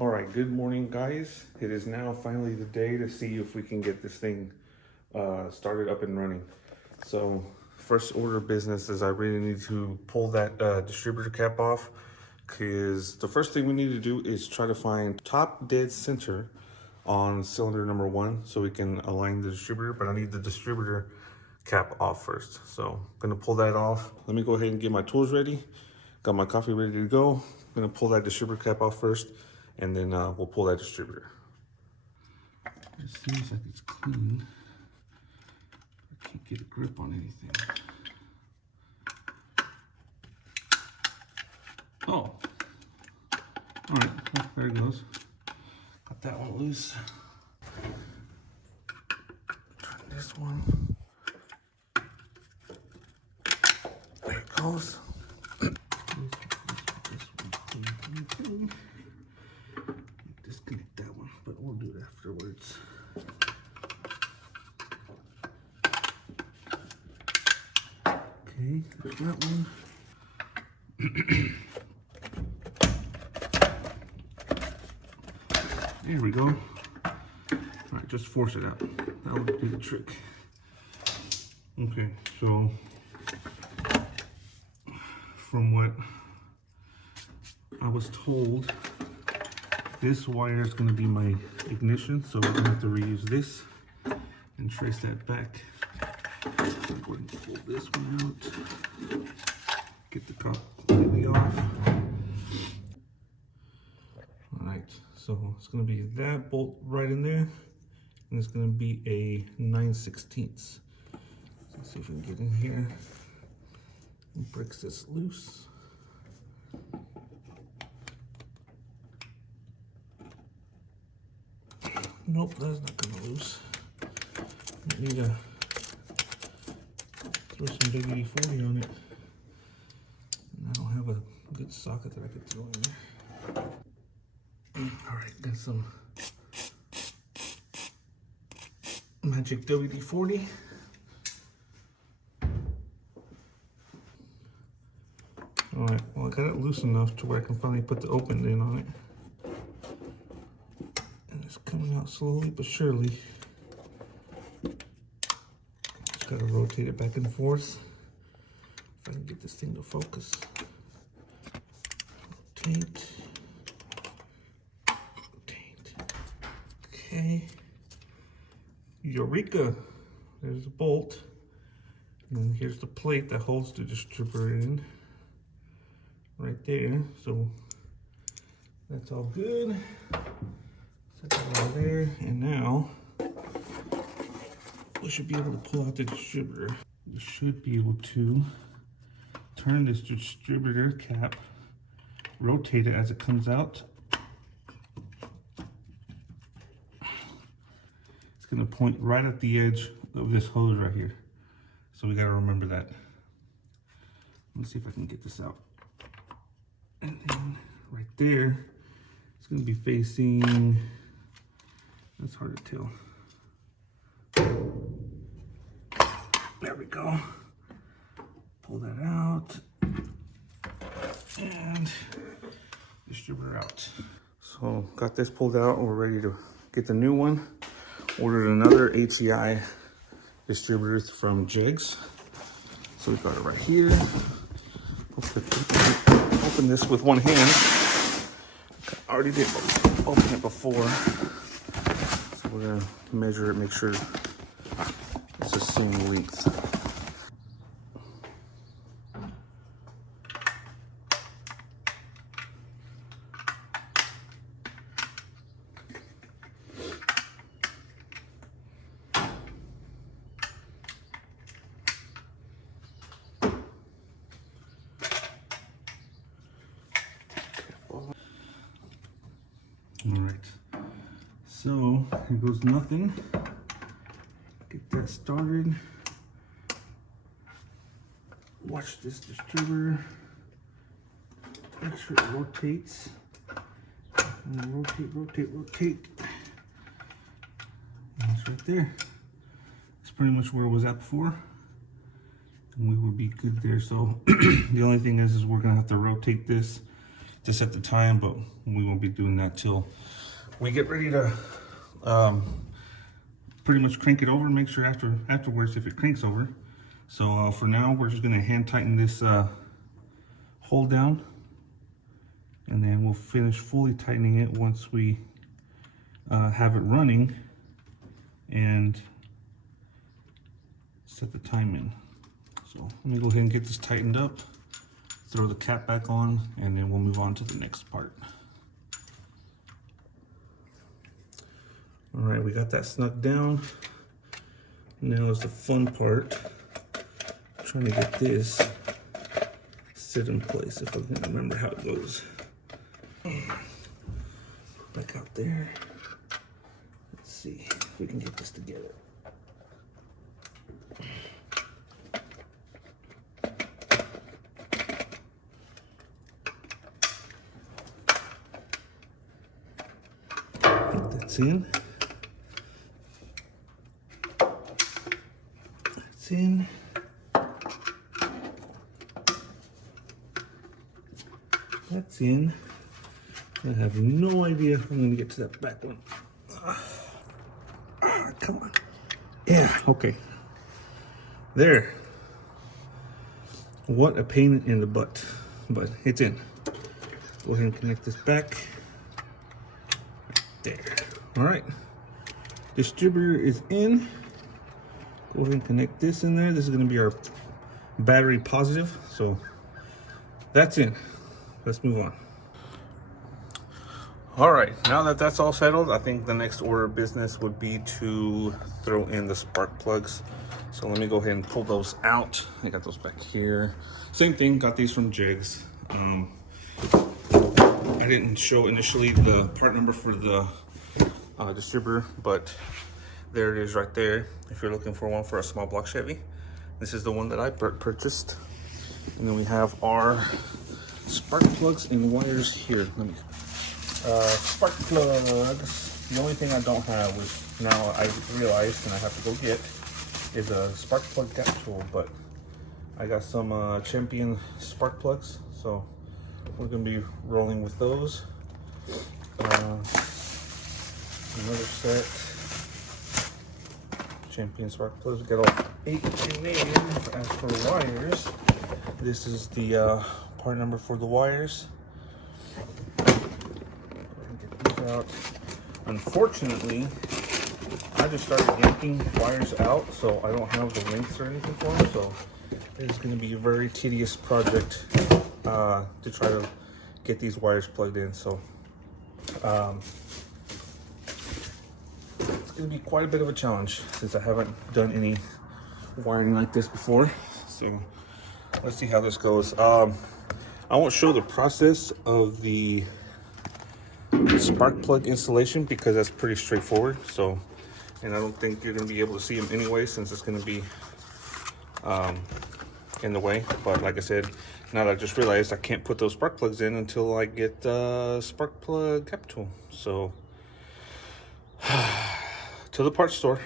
All right, good morning, guys. It is now finally the day to see if we can get this thing started up and running. So first order of business is I really need to pull that distributor cap off, because the first thing we need to do is try to find top dead center on cylinder number 1 so we can align the distributor, but I need the distributor cap off first. So I'm gonna pull that off. Let me go ahead and get my tools ready. Got my coffee ready to go. I'm gonna pull that distributor cap off first, and then we'll pull that distributor. It seems like it's clean. I can't get a grip on anything. Oh, all right, well, there it goes. Got that one loose. Turn this one. There it goes. Disconnect that one, but we'll do it afterwards. Okay, there's that one. There we go. All right, just force it out. That would do the trick. Okay, so from what I was told, this wire is going to be my ignition, so we're going to have to reuse this and trace that back. I'm going to pull this one out, get the top completely off. Alright, so it's going to be that bolt right in there, and it's going to be a 9/16. So let's see if we can get in here and break this loose. Nope, that's not gonna loose. I need to throw some WD-40 on it. And I don't have a good socket that I could throw in there. Alright, got some magic WD-40. Alright, well, I got it loose enough to where I can finally put the open in on it. It's coming out slowly but surely. Just gotta rotate it back and forth. If I can get this thing to focus. Rotate. Rotate. Okay. Eureka! There's the bolt. And then here's the plate that holds the distributor in. Right there. So that's all good. Set that over there, and now we should be able to pull out the distributor. We should be able to turn this distributor cap, rotate it as it comes out. It's going to point right at the edge of this hose right here. So we got to remember that. Let's see if I can get this out. And then right there, it's going to be facing. That's hard to tell. There we go. Pull that out. And distributor out. So got this pulled out. We're ready to get the new one. Ordered another HEI distributor from Jigs. So we got it right here. Open this with one hand. I already did open it before. We're gonna measure it, make sure it's the same length. All right. So here goes nothing. Get that started. Watch this distributor. Make sure it rotates. And rotate, rotate, rotate. And it's right there. It's pretty much where it was at before. And we will be good there. So the only thing is we're gonna have to rotate this to set the time, but we won't be doing that till we get ready to pretty much crank it over and make sure afterwards if it cranks over. So for now, we're just gonna hand tighten this hole down, and then we'll finish fully tightening it once we have it running and set the time in. So let me go ahead and get this tightened up, throw the cap back on, and then we'll move on to the next part. All right, we got that snug down. Now is the fun part, trying to get this sit in place, if I can remember how it goes. Back out there. Let's see if we can get this together. That's in. That's in. That's in. I have no idea if I'm going to get to that back one. Come on. Yeah, okay. There. What a pain in the butt. But it's in. Go ahead and connect this back. There. Alright. Distributor is in. Go ahead and connect this in there. This is going to be our battery positive. So that's in. Let's move on. All right, now that that's all settled, I think the next order of business would be to throw in the spark plugs. So let me go ahead and pull those out. I got those back here. Same thing, got these from Jigs. I didn't show initially the part number for the distributor, but there it is right there. If you're looking for one for a small block Chevy, this is the one that I purchased. And then we have our spark plugs and wires here. Let me spark plugs. The only thing I don't have, which now I realized and I have to go get, is a spark plug gap tool. But I got some Champion spark plugs, so we're gonna be rolling with those. Another set. Champion spark plugs. We got all 8 in there. As for wires, this is the part number for the wires. Get these out. Unfortunately, I just started yanking wires out, so I don't have the lengths or anything for them. So it's going to be a very tedious project to try to get these wires plugged in. So it's going to be quite a bit of a challenge since I haven't done any wiring like this before. So let's see how this goes. I won't show the process of the spark plug installation because that's pretty straightforward. So, and I don't think you're going to be able to see them anyway since it's going to be in the way. But like I said, now that I just realized I can't put those spark plugs in until I get spark plug cap tool. So to the parts store.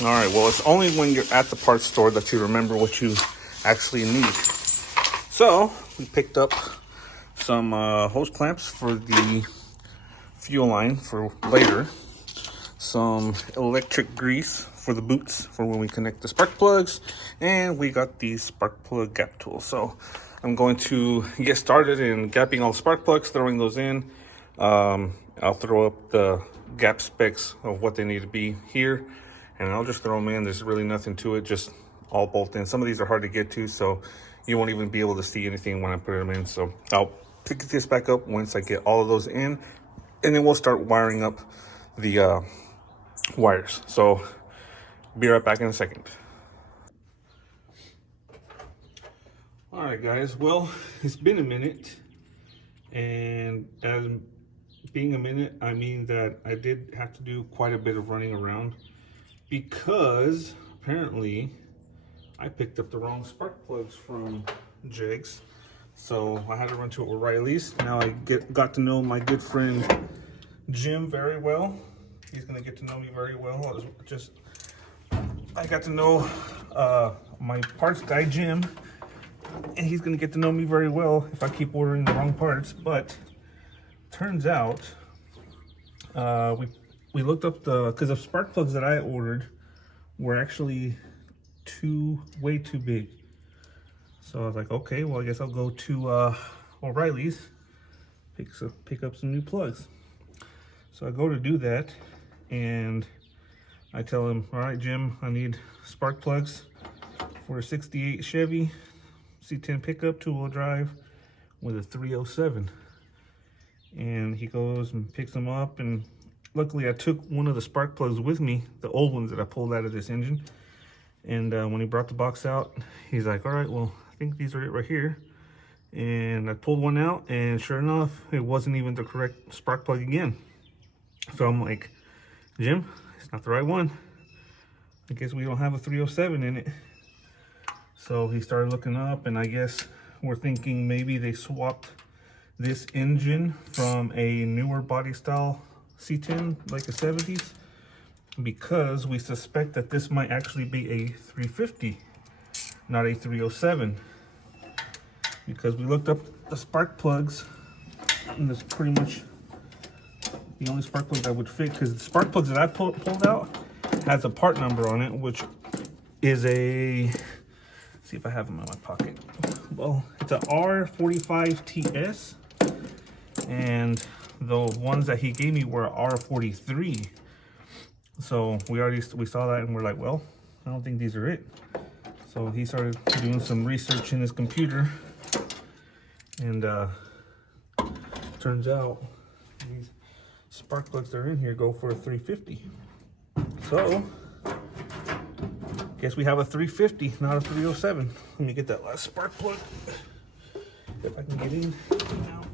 All right, well, it's only when you're at the parts store that you remember what you actually need. So we picked up some hose clamps for the fuel line for later, some electric grease for the boots for when we connect the spark plugs, and we got the spark plug gap tool. So I'm going to get started in gapping all the spark plugs, throwing those in. I'll throw up the gap specs of what they need to be here, and I'll just throw them in. There's really nothing to it, just all bolt in. Some of these are hard to get to, so you won't even be able to see anything when I put them in. So I'll pick this back up once I get all of those in, and then we'll start wiring up the wires. So be right back in a second. All right, guys, well, it's been a minute, and as being a minute, I mean that I did have to do quite a bit of running around because apparently I picked up the wrong spark plugs from Jigs. So I had to run to it with Riley's. Now I got to know my good friend Jim very well. He's gonna get to know me very well. I got to know my parts guy Jim and he's gonna get to know me very well if I keep ordering the wrong parts. But turns out, we looked up because the spark plugs that I ordered were actually way too big. So I was like, okay, well, I guess I'll go to O'Reilly's, pick up some new plugs. So I go to do that, and I tell him, all right, Jim, I need spark plugs for a 68 Chevy C10 pickup, 2-wheel drive with a 307. And he goes and picks them up, and luckily I took one of the spark plugs with me, the old ones that I pulled out of this engine. And when he brought the box out, he's like, all right, well, I think these are it right here. And I pulled one out, and sure enough, it wasn't even the correct spark plug again. So I'm like, Jim, it's not the right one. I guess we don't have a 307 in it. So he started looking up, and I guess we're thinking maybe they swapped this engine from a newer body style C10, like the 70s, because we suspect that this might actually be a 350, not a 307. Because we looked up the spark plugs, and that's pretty much the only spark plug that would fit, because the spark plugs that I pulled out has a part number on it, which is a, let's see if I have them in my pocket. Well, it's a R45TS, and the ones that he gave me were R43. So we saw that, and we're like, well, I don't think these are it. So he started doing some research in his computer, and turns out these spark plugs that are in here go for a 350. So guess we have a 350, not a 307. Let me get that last spark plug, if I can get in now.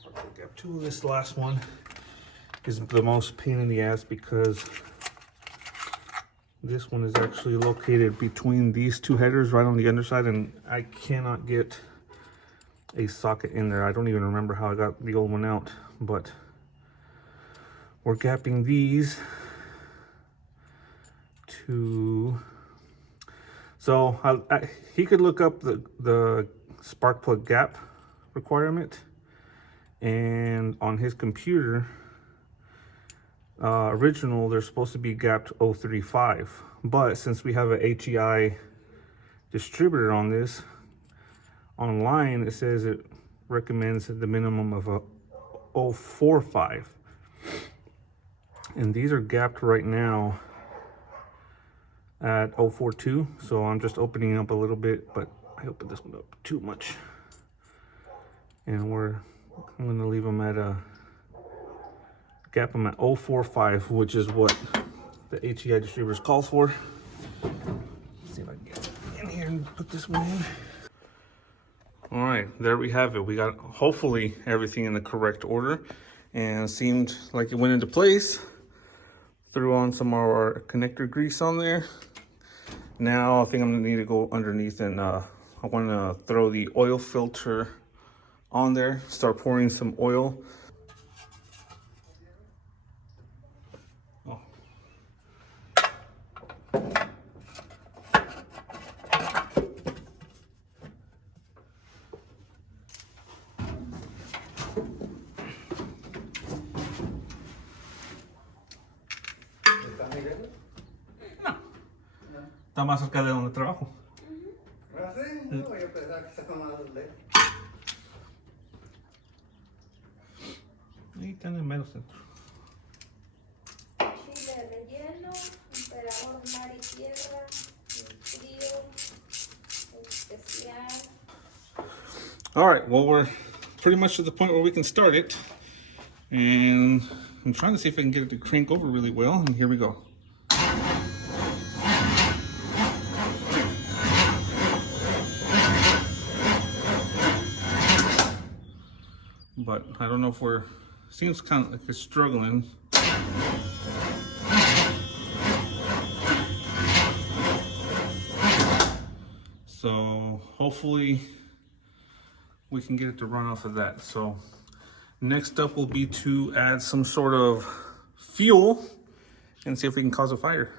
Spark plug gap 2. This last one is the most pain in the ass, because this one is actually located between these two headers right on the underside, and I cannot get a socket in there. I don't even remember how I got the old one out, but we're gapping these to, so he could look up the spark plug gap requirement, and on his computer, original, they're supposed to be gapped 035, but since we have a HEI distributor on this, online it says it recommends the minimum of a 045, and these are gapped right now at 042. So I'm just opening up a little bit, but I opened this one up too much, and I'm gonna leave them at a gap them at 045, which is what the HEI distributors calls for. Let's see if I can get in here and put this one in. All right, there we have it. We got hopefully everything in the correct order, and seemed like it went into place. Threw on some of our connector grease on there. Now I think I'm gonna need to go underneath, and I want to throw the oil filter on there, start pouring some oil. Está más cerca de donde trabajo. ¿Ah, sí? No, yo pensaba que estaba más lejos. Ahí está en el mero centro. Chile relleno, emperador mar y tierra, frío, especial. All right, well, we're pretty much to the point where we can start it, and I'm trying to see if I can get it to crank over really well, and here we go. But I don't know if seems kind of like it's struggling. So hopefully we can get it to run off of that. So next up will be to add some sort of fuel and see if we can cause a fire.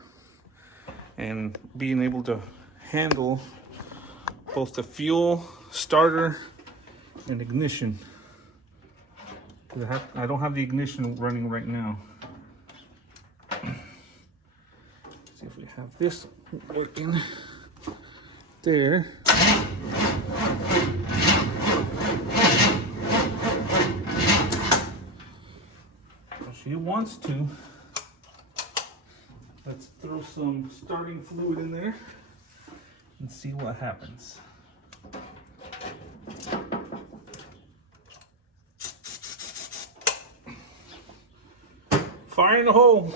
And being able to handle both the fuel, starter, and ignition. I don't have the ignition running right now. See if we have this working there. She wants to. Let's throw some starting fluid in there and see what happens. Fire in the hole.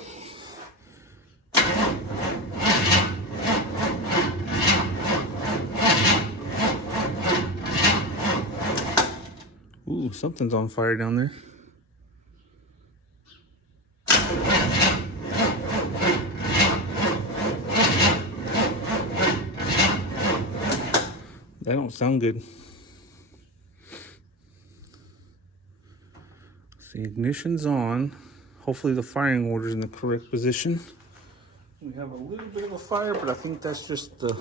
Ooh, something's on fire down there. That don't sound good. The ignition's on. Hopefully the firing order is in the correct position. We have a little bit of a fire, but I think that's just the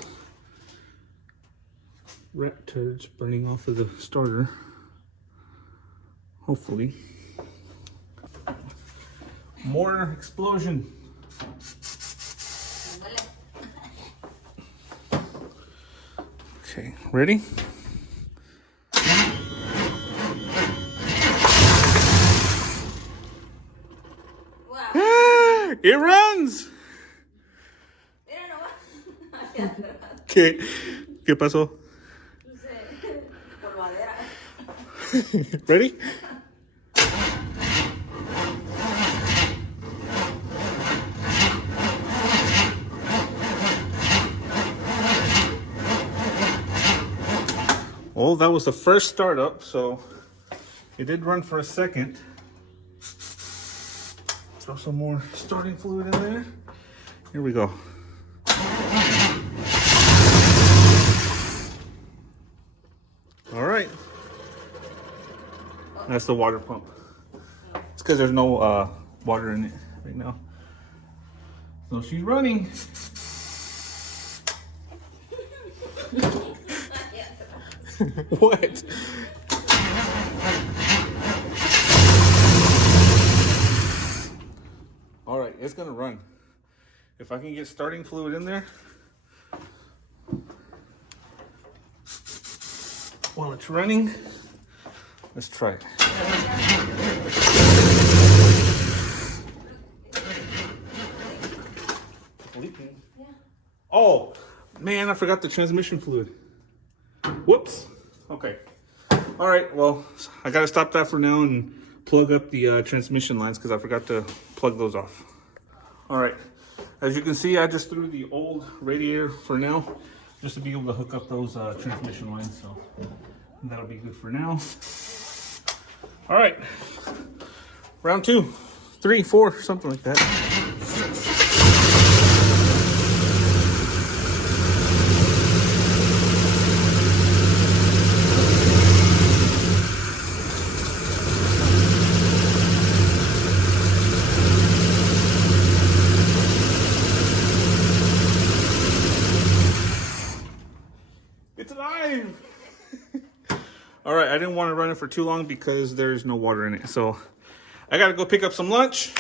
rat turds burning off of the starter. Hopefully. More explosion. Okay, ready? It runs. ¿Qué pasó? Ready? Well, that was the first startup, so it did run for a second. Throw some more starting fluid in there. Here we go. All right. That's the water pump. It's because there's no water in it right now. So she's running. What? All right, it's gonna run. If I can get starting fluid in there while it's running, let's try it. Leaking. Yeah. Oh, man, I forgot the transmission fluid. Whoops. Okay. All right, well, I gotta stop that for now and plug up the transmission lines because I forgot to plug those off. All right, as you can see, I just threw the old radiator for now just to be able to hook up those transmission lines, so that'll be good for now. All right, round 2, 3, 4, something like that. It's alive! All right, I didn't want to run it for too long because there's no water in it. So I got to go pick up some lunch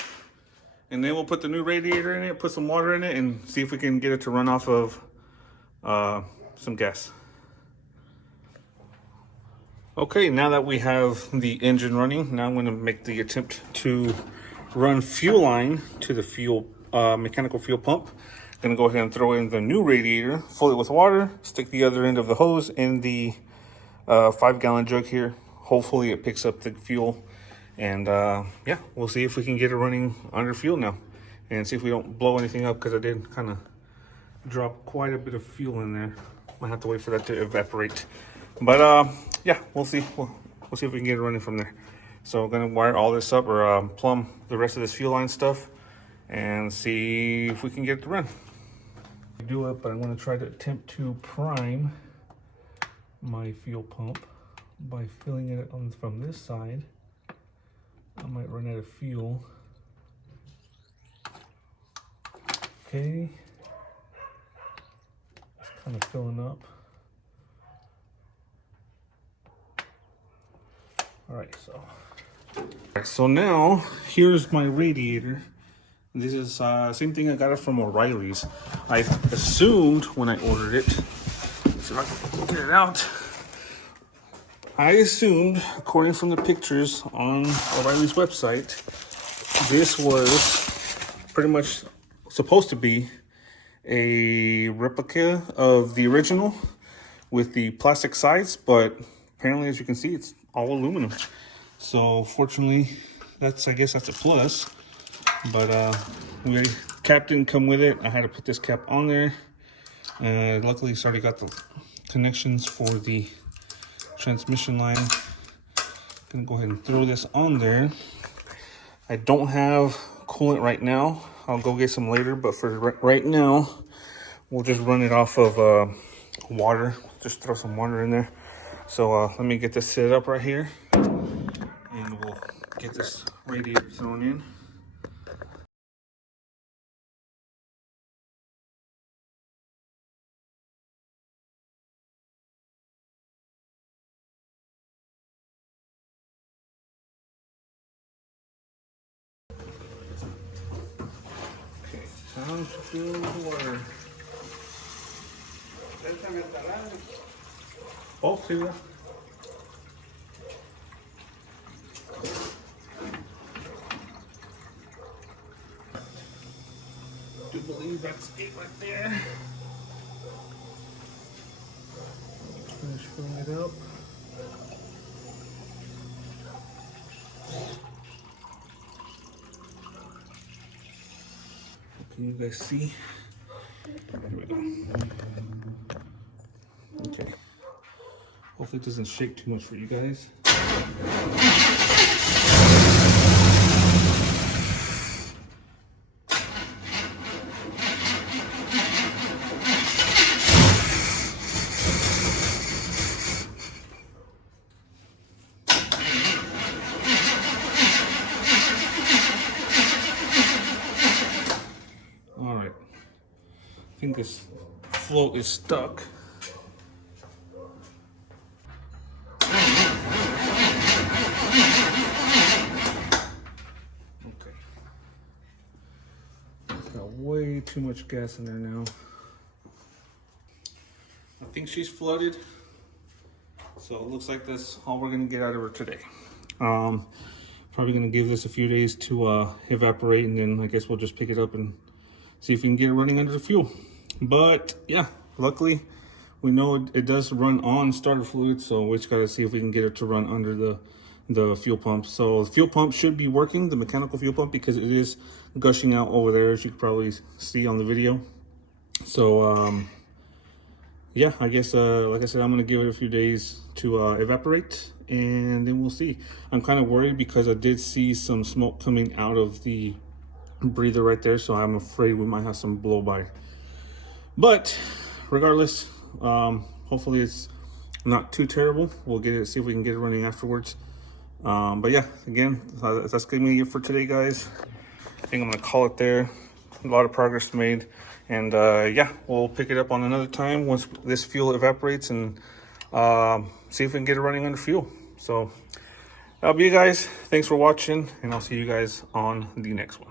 and then we'll put the new radiator in it, put some water in it and see if we can get it to run off of some gas. Okay, now that we have the engine running, now I'm going to make the attempt to run fuel line to the fuel mechanical fuel pump. Gonna go ahead and throw in the new radiator, fill it with water, stick the other end of the hose in the 5-gallon jug here. Hopefully it picks up the fuel, and yeah, we'll see if we can get it running under fuel now and see if we don't blow anything up, because I did kind of drop quite a bit of fuel in there. Might have to wait for that to evaporate, but yeah, we'll see. We'll see if we can get it running from there. So I'm gonna wire all this up, or plumb the rest of this fuel line stuff and see if we can get it to run. Do it, but I'm going to try to attempt to prime my fuel pump by filling it on from this side. I might run out of fuel. Okay, it's kind of filling up. Alright, So now, here's my radiator. This is same thing, I got it from O'Reilly's. I assumed when I ordered it, so I can get it out. I assumed, according from the pictures on O'Reilly's website, this was pretty much supposed to be a replica of the original with the plastic sides, but apparently, as you can see, it's all aluminum. So fortunately, I guess that's a plus. But the cap didn't come with it. I had to put this cap on there. Luckily, it's already got the connections for the transmission line. Gonna go ahead and throw this on there. I don't have coolant right now. I'll go get some later, but for right now, we'll just run it off of water. Just throw some water in there. So let me get this set up right here, and we'll get this radiator thrown in. Okay, time to fill the water. Oh, see that? I do believe that's it right there. Finish filling it up. Can you guys see? Here we go. Okay. Hopefully it doesn't shake too much for you guys. All right. I think this float is stuck. Way too much gas in there now. I think she's flooded, so it looks like that's all we're gonna get out of her today. Probably gonna give this a few days to evaporate, and then I guess we'll just pick it up and see if we can get it running under the fuel. But yeah, luckily we know it does run on starter fluid, so we just gotta see if we can get it to run under the fuel pump. So the fuel pump should be working, the mechanical fuel pump, because it is gushing out over there, as you can probably see on the video. So yeah, I guess like I said, I'm gonna give it a few days to evaporate, and then we'll see. I'm kind of worried because I did see some smoke coming out of the breather right there, so I'm afraid we might have some blow by. But regardless, hopefully it's not too terrible. We'll get it, see if we can get it running afterwards. But yeah, again, that's gonna be it for today, guys. I think I'm gonna call it there. A lot of progress made, and yeah, we'll pick it up on another time once this fuel evaporates, and see if we can get it running under fuel. So that'll be it, guys. Thanks for watching, and I'll see you guys on the next one.